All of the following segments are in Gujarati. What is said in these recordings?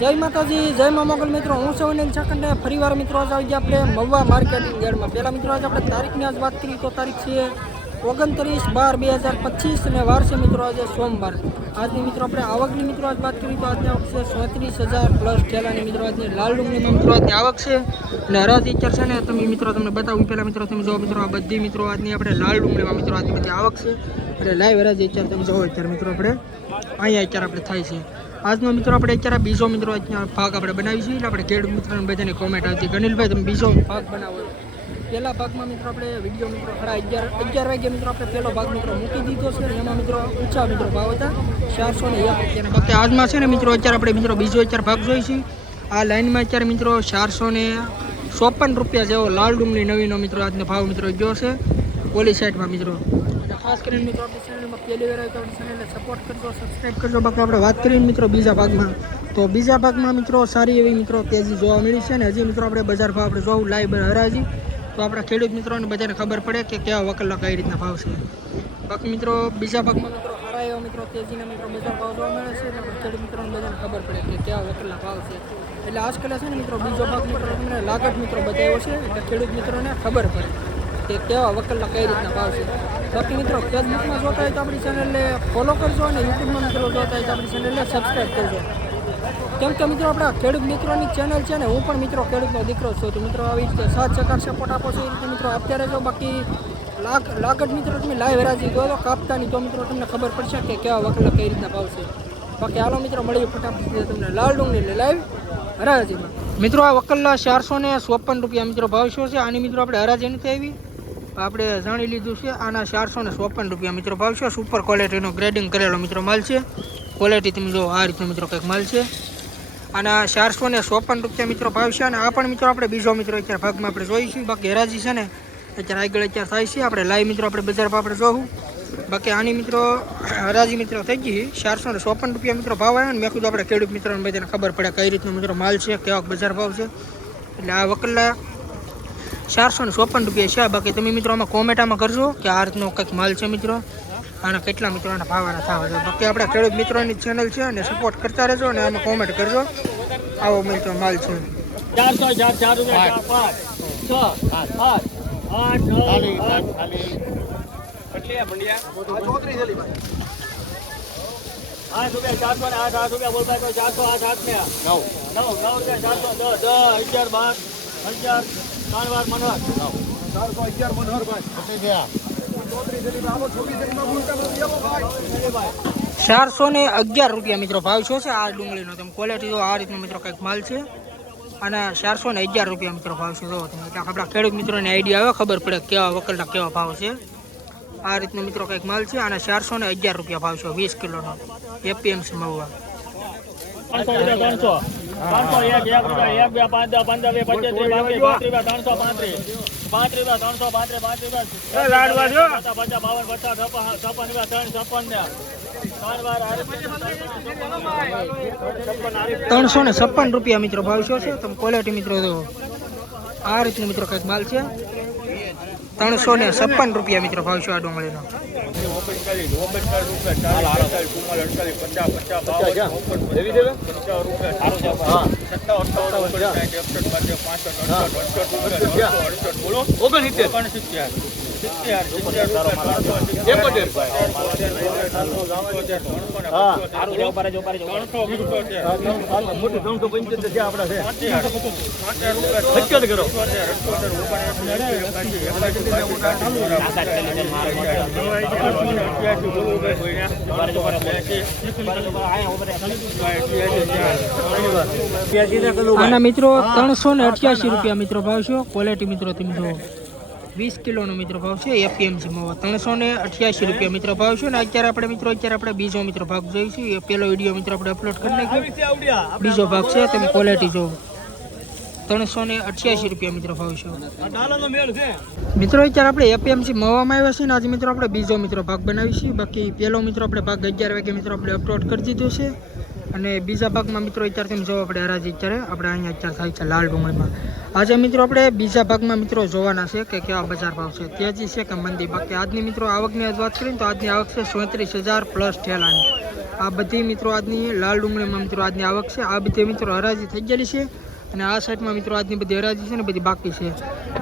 જય માતાજી, જય મા મોગલ મિત્રો. હું છું અનિલ છાકંડ. ફરીવાર મિત્રો આજે આવી ગયા આપણે મહુવા માર્કેટિંગ યાર્ડમાં. પહેલાં મિત્રો આજે આપણે તારીખની આજ વાત કરીએ તો તારીખ છે 29/12/2025 અને વાર છે મિત્રો આજે સોમવાર. આજની મિત્રો આપણે આવકની મિત્રો આજ વાત કરીએ તો આજની આવક છે 37,000 પ્લસ ઠેલાની મિત્રો આજની લાલ ડુંગળીમાં મિત્રો આજની આવક છે. અને હરાજી અત્યારે છે ને તમે મિત્રો તમને બતાવું પહેલાં મિત્રો તમે જો મિત્રો આ બધી મિત્રો આજની આપણે લાલ ડુંગળીમાં મિત્રો આજની બધી આવક છે. એટલે લાઈવ હરાજી અત્યારે તમે જોવો અત્યારે મિત્રો આપણે અહીંયા અત્યારે આપણે થાય છે. આજનો મિત્રો આપણે અત્યારે બીજો મિત્રો ભાગ આપણે બનાવીશું. એટલે આપણે ખેડૂત મિત્રોને બધાની કોમેન્ટ આવતી ગનિલભાઈ તમે બીજો ભાગ બનાવો. પહેલા ભાગમાં મિત્રો આપણે વિડીયો મિત્રો 11:30 વાગ્યે મિત્રો આપણે પહેલો ભાગ મિત્રો મૂકી દીધો છે. એમાં મિત્રો ઊંચા મિત્રો ભાવ હતા 401 બાકી આજમાં છે ને મિત્રો અત્યારે આપણે મિત્રો બીજો અત્યારે ભાગ જોઈશું. આ લાઈનમાં અત્યારે મિત્રો 454 રૂપિયા જેવો લાલ ડુંગળી નવીનો મિત્રો આજનો ભાવ મિત્રો ગયો છે ઓલી સાઈડમાં મિત્રો. ખાસ કરીને મિત્રો આપણી ચેનલમાં પહેલી વાર આવે તો આપણી ચેનલને સપોર્ટ કરજો, સબસ્ક્રાઈબ કરજો. બાકી આપણે વાત કરીએ મિત્રો બીજા ભાગમાં તો બીજા ભાગમાં મિત્રો સારી એવી મિત્રો તેજી જોવા મળી છે. ને હજી મિત્રો આપણે બજાર ભાવ આપણે જોવું લાઈવ હરાજી તો આપણા ખેડૂત મિત્રોને બધાને ખબર પડે કે કેવા વકલના કઈ રીતના ભાવ છે. બાકી મિત્રો બીજા ભાગમાં મિત્રો સારા એવા મિત્રો તેજીના મિત્રો બજાર ભાવ જોવા મળે છે. એટલે ખેડૂત મિત્રોને બધાને ખબર પડે કે કેવા વકલના ભાવ છે. એટલે આજકાલ છે ને મિત્રો બીજો ભાગ મિત્રો તમને લાગત મિત્રો બતાવ્યો છે. એટલે ખેડૂત મિત્રોને ખબર પડે કે કેવા વકલના કઈ રીતના ભાવ છે. બાકી મિત્રો ફેસબુકમાં જોતા હોય તો આપણી ચેનલને ફોલો કરજો અને યુટ્યુબમાં મિત્રો જોતા હોય તો આપણી ચેનલને સબસ્ક્રાઈબ કરજો. કેમ કે મિત્રો આપણા ખેડૂત મિત્રોની ચેનલ છે ને હું પણ મિત્રો ખેડૂતનો દીકરો છું. તો મિત્રો આવી રીતે 7 સપોર્ટ આપો છો એ રીતે મિત્રો અત્યારે જો બાકી લાગત મિત્રો તમે લાઈવ હરાજી દો કાપતાની તો મિત્રો તમને ખબર પડશે કે કેવા વકલના કઈ રીતના ભાવ છે. બાકી હાલો મિત્રો મળીએ ફટાફટ તમને લાલ ડુંગળી લાઈવ હરાજીમાં. મિત્રો આ વકલના 454 રૂપિયા મિત્રો ભાવ શું છે. આની મિત્રો આપણે હરાજી નથી આવી આપણે જાણી લીધું છે. આના 454 રૂપિયા મિત્રો ભાવ છે. સુપર ક્વોલિટીનો ગ્રેડિંગ કરેલો મિત્રો માલ છે. ક્વોલિટી તમે જો આ રીતનો મિત્રો કંઈક માલ છે. આના 454 રૂપિયા મિત્રો ભાવ છે. અને આ પણ મિત્રો આપણે બીજો મિત્રો અત્યારે ભાગમાં આપણે જોઈશું. બાકી હરાજી છે ને અત્યારે આગળ અત્યારે થાય છે. આપણે લાઈવ મિત્રો આપણે બજાર ભાવ આપણે જોવું. બાકી આની મિત્રો હરાજી મિત્રો થઈ ગઈ 454 રૂપિયા મિત્રો ભાવ આવ્યો. ને મેં કીધું આપણે ખેડૂત મિત્રોને બધાને ખબર પડે કઈ રીતનો મિત્રો માલ છે કેવા બજાર ભાવ છે. એટલે આ વકલના 454 રૂપિયા છે. બાકી તમે મિત્રો આમાં કોમેન્ટમાં કરજો કે આ રીતનો કંઈક માલ છે મિત્રો આના કેટલા મિત્રો આના ભાવના થવા છે. બાકી આપણે ખેડૂત મિત્રોની ચેનલ છે અને સપોર્ટ કરતા રહેજો અને આમાં કોમેન્ટ કરજો આવો મિત્રો માલ છે. 404 રૂપિયા 411 રૂપિયા મિત્રો ભાવ શું છે. આ ડુંગળીનો તમે ક્વોલિટી જો આ રીતનો મિત્રો કંઈક માલ છે. અને 411 રૂપિયા મિત્રો ભાવ છે. જો તમે એટલે આપણા ખેડૂત મિત્રોને આઈડિયા આવે ખબર પડે કેવા વકલના કેવા ભાવ છે. આ રીતનો મિત્રો કંઈક માલ છે. અને 411 રૂપિયા ભાવ છે 20 કિલોનો એપીએમસી મહુવા. 300 ને 56 રૂપિયા મિત્રો ભાવ છે. તમે ક્વોલિટી મિત્રો જો આ રીતનો મિત્રો કંઈક માલ છે. 356 રૂપિયા મિત્રો ભાવ છે આ ડુંગળીનો. આના મિત્રો 388 રૂપિયા મિત્રો ભાવ છે. ક્વોલિટી મિત્રો તમે જો 20 કિલોનો મિત્રો ભાવ છે એપીએમસી માં 388 રૂપિયા મિત્રો ભાવ છે. ને અત્યારે આપણે બીજો મિત્રો ભાગ જોઈશું. એ પહેલો વિડીયો મિત્રો આપણે અપલોડ કરી નાખ્યો. બીજો ભાગ છે તમે ક્વોલિટી જો 388 રૂપિયા મિત્રો ભાવ છે. મિત્રો અત્યારે આપણે એપીએમસી મહુવામાં આવ્યા છીએ ને આજે મિત્રો આપણે બીજો મિત્રો ભાગ બનાવીશું. બાકી પહેલો મિત્રો આપણે ભાગ 11 વાગે મિત્રો આપણે અપલોડ કરી દીધો છે. અને બીજા ભાગમાં મિત્રો અત્યારે તમે જો આપણે હરાજી અત્યારે આપણે અહીંયા અત્યારે થાય છે લાલ ડુંગળીમાં. આજે મિત્રો આપણે બીજા ભાગમાં મિત્રો જોવાના છે કે કેવા બજાર ભાવ છે, તેજી છે કે મંદી. બાકી આજની મિત્રો આવકની વાત કરીએ તો આજની આવક છે 37,000 પ્લસ ઠેલાની. આ બધી મિત્રો આજની લાલ ડુંગળીમાં મિત્રો આજની આવક છે. આ બધી મિત્રો હરાજી થઈ ગયેલી છે અને આ સાઈડમાં મિત્રો આજની બધી હરાજી છે ને બધી બાકી છે.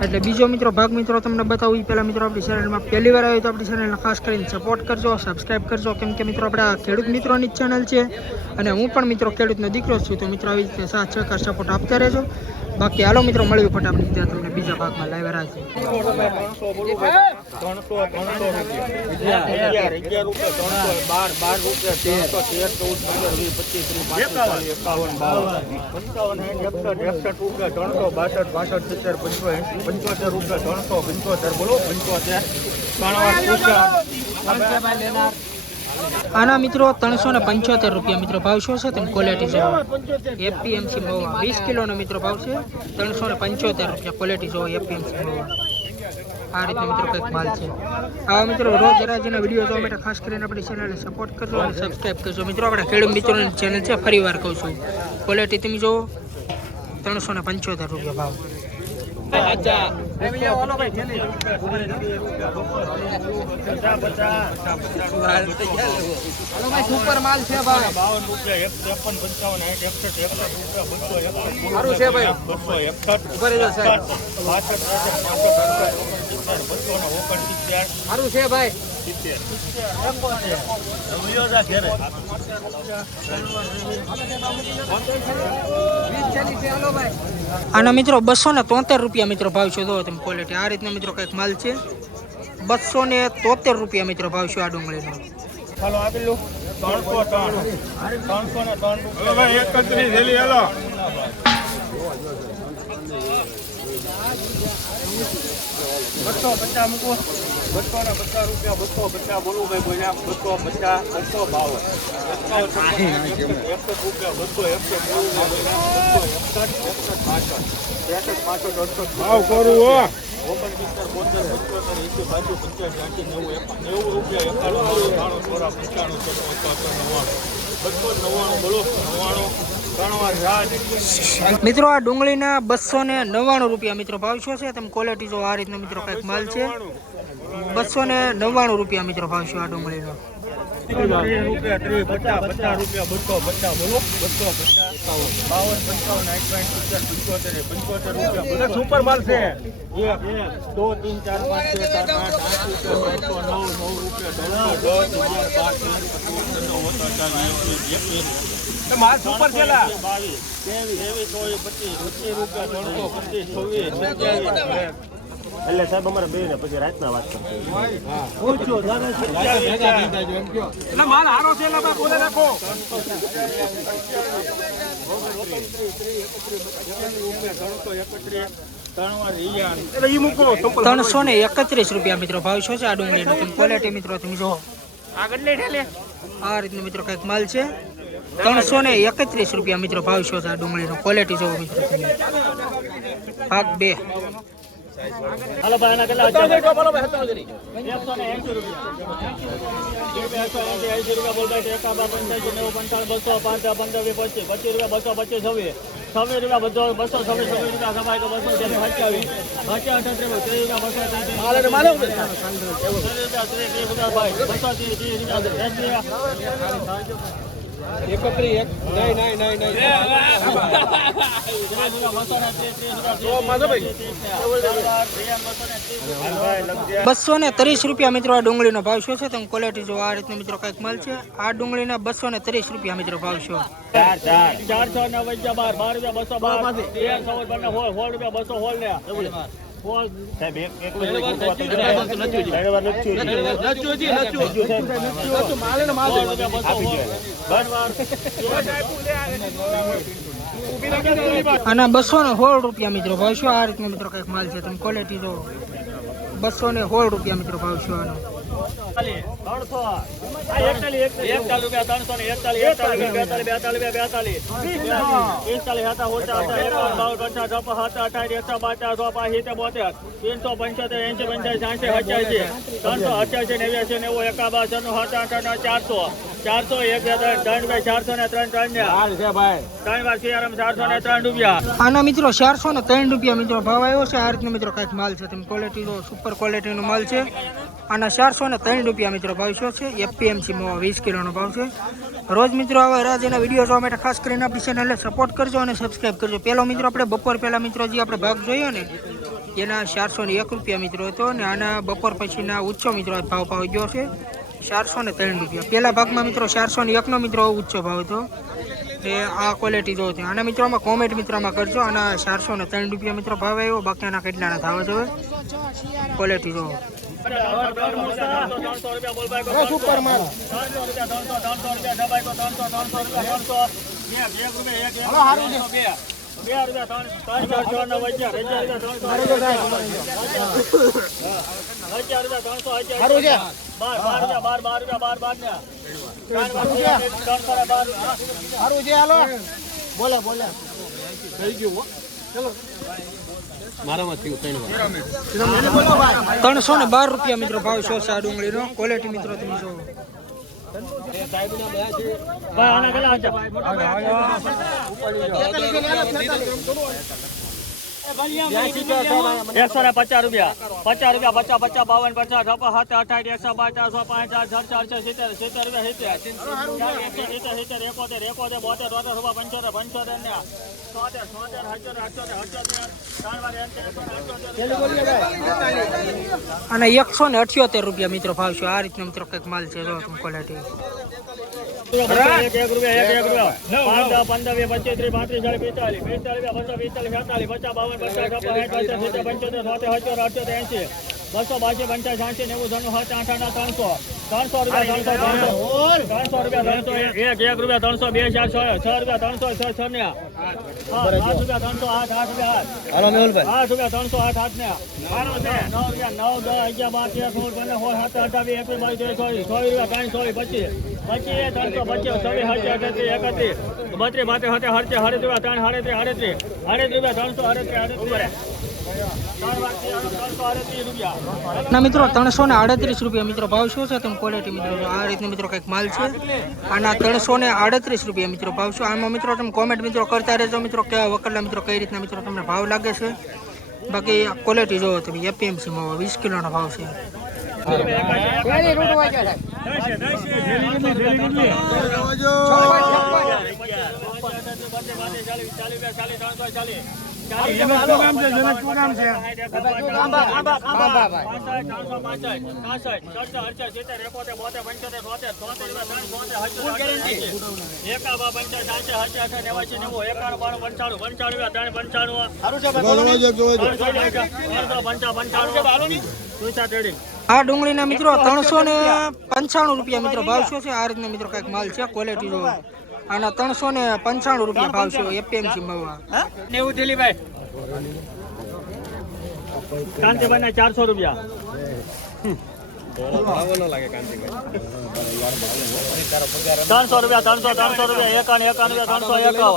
એટલે બીજો મિત્રો ભાગ મિત્રો તમને બતાવું એ પહેલાં મિત્રો આપણી ચેનલમાં પહેલી વાર આવ્યો તો આપણી ચેનલને ખાસ કરીને સપોર્ટ કરજો, સબસ્ક્રાઈબ કરજો, કેમ કે મિત્રો આપણે આ ખેડૂત મિત્રોની જ ચેનલ છે અને હું પણ મિત્રો ખેડૂતનો દીકરો છું. તો મિત્રો આવી રીતે સાથ સહકાર સપોર્ટ આપતા રહેજો. બાકી હાલો મિત્રો મળ્યું ફટાફટ ત્યાં તમને બીજા ભાગમાં લાઈવ હરાજી. 375 આના મિત્રો 375 રૂપિયા મિત્રો ભાવ શું છે તમે ક્વોલિટી જોવો. એપીએમસી મહુવા 20 કિલોનો મિત્રો ભાવ છે 375 રૂપિયા. ક્વોલિટી જોવો એપીએમસી મહુવા. આ રીતે મિત્રો કંઈક માલ છે. આવા મિત્રો રોજ હરાજીના વિડીયો જોવા માટે ખાસ કરીને આપણી ચેનલને સપોર્ટ કરજો અને સબસ્ક્રાઈબ કરજો. મિત્રો આપણે ખેડૂત મિત્રોની ચેનલ છે, ફરી વાર કહું છું. ક્વોલિટી તમે જોવો 375 રૂપિયા ભાવ. સુપર માલ છે ભાઈ. 52 રૂપિયા 53 ભાઈ. આના મિત્રો 273 રૂપિયા મિત્રો ભાવ છે. જો તમે ક્વોલિટી આ રીતના મિત્રો કંઈક માલ છે. 273 રૂપિયા મિત્રો ભાવ છે આ ડુંગળીનો. હાલો આપી લો 303 250 મૂકો. 250 રૂપિયા 250 બોલું ભાઈ બોલ્યા 250 252 ભાવ કરું હો. 90 મિત્રો આ ડુંગળીના 299 રૂપિયા મિત્રો ભાવ શું છે તમે ક્વોલિટી જો. આ રીતનો મિત્રો કંઈક માલ છે. 299 રૂપિયા મિત્રો ભાવ છે આ ડુંગળીનો. 50 રૂપિયા 250 બોલો 255 સુપર માલ છે. 1 2 3 4 5 6 7 8 9 9 રૂપિયા માલ સુપર છે. 22 એટલે સાહેબ અમારે બે ને પછી રાતના વાત એટલે માલ હારો છે એટલે બોલે રાખો. 331 રૂપિયા મિત્રો ભાવ શું છે આ ડુંગળીનો. તમે ક્વોલિટી મિત્રો તમે જો આગળ લઈ ઠેલે. આ રીતનો મિત્રો કંઈક માલ છે. 331 રૂપિયા મિત્રો ભાવ શું છે આ ડુંગળીનો. ક્વોલિટી જોવો મિત્રો તમે. ભાગ 2. હાલો ભાઈ એના કેટલા 180 રૂપિયા બોલ ભાઈ 1 2 5 5 2 25 રૂપિયા 225 26 રૂપિયા 226 રૂપિયા સભાઈ તો 230 રૂપિયા મિત્રો આ ડુંગળીનો ભાવ શું છે તમે ક્વોલિટી જો. આ રીતનો મિત્રો કંઈક માલ છે. આ ડુંગળીના 230 રૂપિયા મિત્રો ભાવ છે. 490 12 રૂપિયા 212 આના 216 રૂપિયા મિત્રો ભાવ છે. આ રીતનો મિત્રો કંઈક માલ છે તમે ક્વોલિટી જો. 216 રૂપિયા મિત્રો ભાવ છે આનો. 403 રૂપિયા. આના મિત્રો 403 રૂપિયા મિત્રો ભાવ આવ્યો છે. આ રીતનો મિત્રો કંઈક માલ છે તમે ક્વોલિટી જો. સુપર ક્વોલિટીનો માલ છે. આના 403 રૂપિયા મિત્રો ભાવ છે. એપીએમસી મોવા 20 કિલોનો ભાવ છે. રોજ મિત્રો આવા રાજીના વિડીયો જોવા માટે ખાસ કરીને આપણી ચેનલને સપોર્ટ કરજો અને સબસ્ક્રાઈબ કરજો. પહેલો મિત્રો આપણે બપોર પહેલા મિત્રો જે આપણે ભાગ જોયો ને એના 401 રૂપિયા મિત્રો હતો ને આના બપોર પછીના ઊંચો મિત્રો ભાવ ગયો છે 403 રૂપિયા. પહેલા ભાગમાં મિત્રો 401 નો મિત્રો ઊંચો ભાવ હતો. એ આ ક્વોલિટી જો છે. આના મિત્રોમાં કોમેન્ટ મિત્રોમાં કરજો. આના 403 રૂપિયા મિત્રો ભાવ આવ્યો. બાકીના કેટલાના થાવ છે ક્વોલિટી જો. સુપર મારો મારામાંથી 312 રૂપિયા મિત્રો ભાવ છે આ ડુંગળીનો. ક્વોલિટી મિત્રો તમે જો. ₹150 ₹50 ₹50 50 52 50 58 68 152 105 અને 178 રૂપિયા મિત્રો ભાવ છે. આ રીતનો મિત્રો કંઈક માલ છે જો ક્વોલિટી. ના મિત્રો 338 રૂપિયા મિત્રો ભાવ શું છે તમે ક્વોલિટી મિત્રો આ રીતનો મિત્રો કંઈક માલ છે. આના 338 રૂપિયા મિત્રો ભાવ છે. આમાં મિત્રો તમે કોમેન્ટ મિત્રો કરતા રહેજો મિત્રો કેવા વકરલા મિત્રો કઈ રીતના મિત્રો તમને ભાવ લાગે છે. બાકી ક્વોલિટી જોવો તમે એપીએમસી માં 20 કિલોનો ભાવ છે. આ ડુંગળીના મિત્રો 395 રૂપિયા મિત્રો ભાવ શું છે. આ રીતના મિત્રો કઈક માલ છે. ક્વોલિટી જો. આના 395 રૂપિયા ભાવ છે એપીએમસી માં. 90 દિલીભાઈ કાંતિભાઈ 400 રૂપિયા. ₹300 ₹300 ₹51 ₹400 બોલો.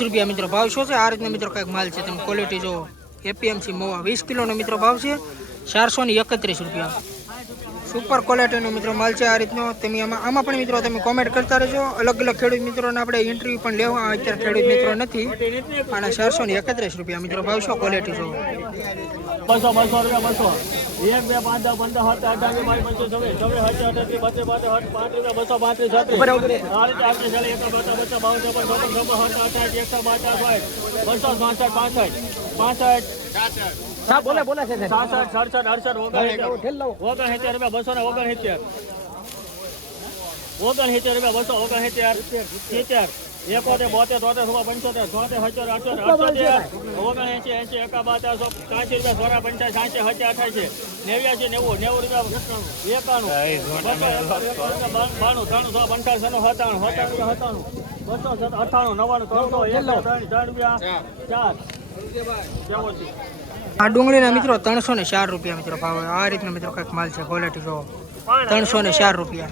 રૂપિયા મિત્રો ભાવ શું છે. આ રીતના મિત્રો કઈક માલ છે. તમે ક્વોલિટી જો. એપીએમસી મોવા 20 કિલોનો મિત્રો ભાવ છે 431 રૂપિયા. સુપર ક્વોલિટીનો મિત્રો માલ છે. આ રીતનો તમે આમાં પણ મિત્રો તમે કોમેન્ટ કરતા રહેજો. અલગ અલગ ખેડૂત મિત્રોને આપણે ઇન્ટરવ્યુ પણ લેવા અત્યારે ખેડૂત મિત્રો નથી. આના 431 રૂપિયા મિત્રો ભાવ છે. ક્વોલિટી જો. 200 ₹200 1 2 5 10 15 17 18 ₹269 71, 72, 73, 75, 76, 77, 78, 80, 81, 82, 83 રૂપિયા, 85, 86, 88, 89, 90, 90 રૂપિયા, 91, 92, 93, 300 રૂપિયા, 4 કેવો છે? આ ડુંગળીના મિત્રો 304 રૂપિયા મિત્રો ભાવ. આ રીતનો મિત્રો કંઈક માલ છે. ક્વોલિટી જો 304 રૂપિયા.